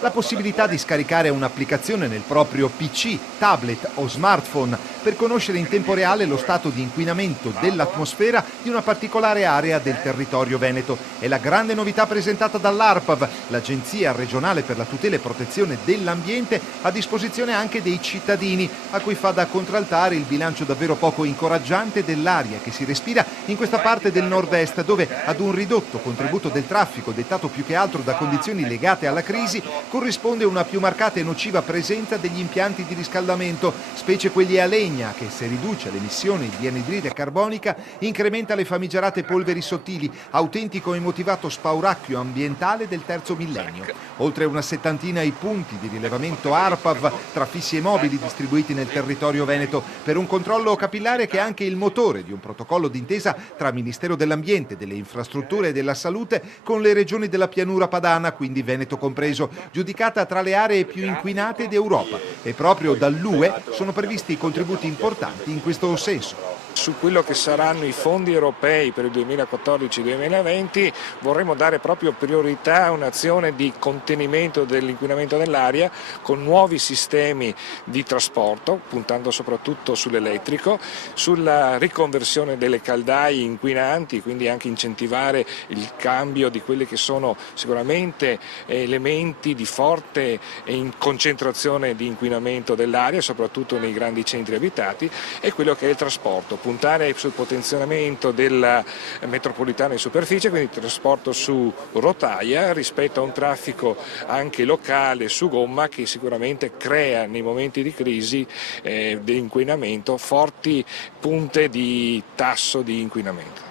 La possibilità di scaricare un'applicazione nel proprio PC, tablet o smartphone per conoscere in tempo reale lo stato di inquinamento dell'atmosfera di una particolare area del territorio veneto è la grande novità presentata dall'ARPAV, l'Agenzia regionale per la tutela e protezione dell'ambiente, a disposizione anche dei cittadini, a cui fa da contraltare il bilancio davvero poco incoraggiante dell'aria che si respira in questa parte del nord-est, dove ad un ridotto contributo del traffico, dettato più che altro da condizioni legate alla crisi, corrisponde una più marcata e nociva presenza degli impianti di riscaldamento, specie quelli a legna, che se riduce le emissioni di anidride carbonica incrementa le famigerate polveri sottili, autentico e motivato spauracchio ambientale del terzo millennio. Oltre una settantina i punti di rilevamento ARPAV tra fissi e mobili distribuiti nel territorio veneto, per un controllo capillare che è anche il motore di un protocollo d'intesa tra Ministero dell'Ambiente, delle Infrastrutture e della Salute con le regioni della pianura padana, quindi Veneto compreso, giudicata tra le aree più inquinate d'Europa, e proprio dall'UE sono previsti contributi importanti in questo senso. Su quello che saranno i fondi europei per il 2014-2020 vorremmo dare proprio priorità a un'azione di contenimento dell'inquinamento dell'aria con nuovi sistemi di trasporto, puntando soprattutto sull'elettrico, sulla riconversione delle caldaie inquinanti, quindi anche incentivare il cambio di quelli che sono sicuramente elementi di forte concentrazione di inquinamento dell'aria, soprattutto nei grandi centri abitati, e quello che è il trasporto, puntare sul potenzionamento della metropolitana in superficie, quindi trasporto su rotaia rispetto a un traffico anche locale su gomma che sicuramente crea nei momenti di crisi di inquinamento forti punte di tasso di inquinamento.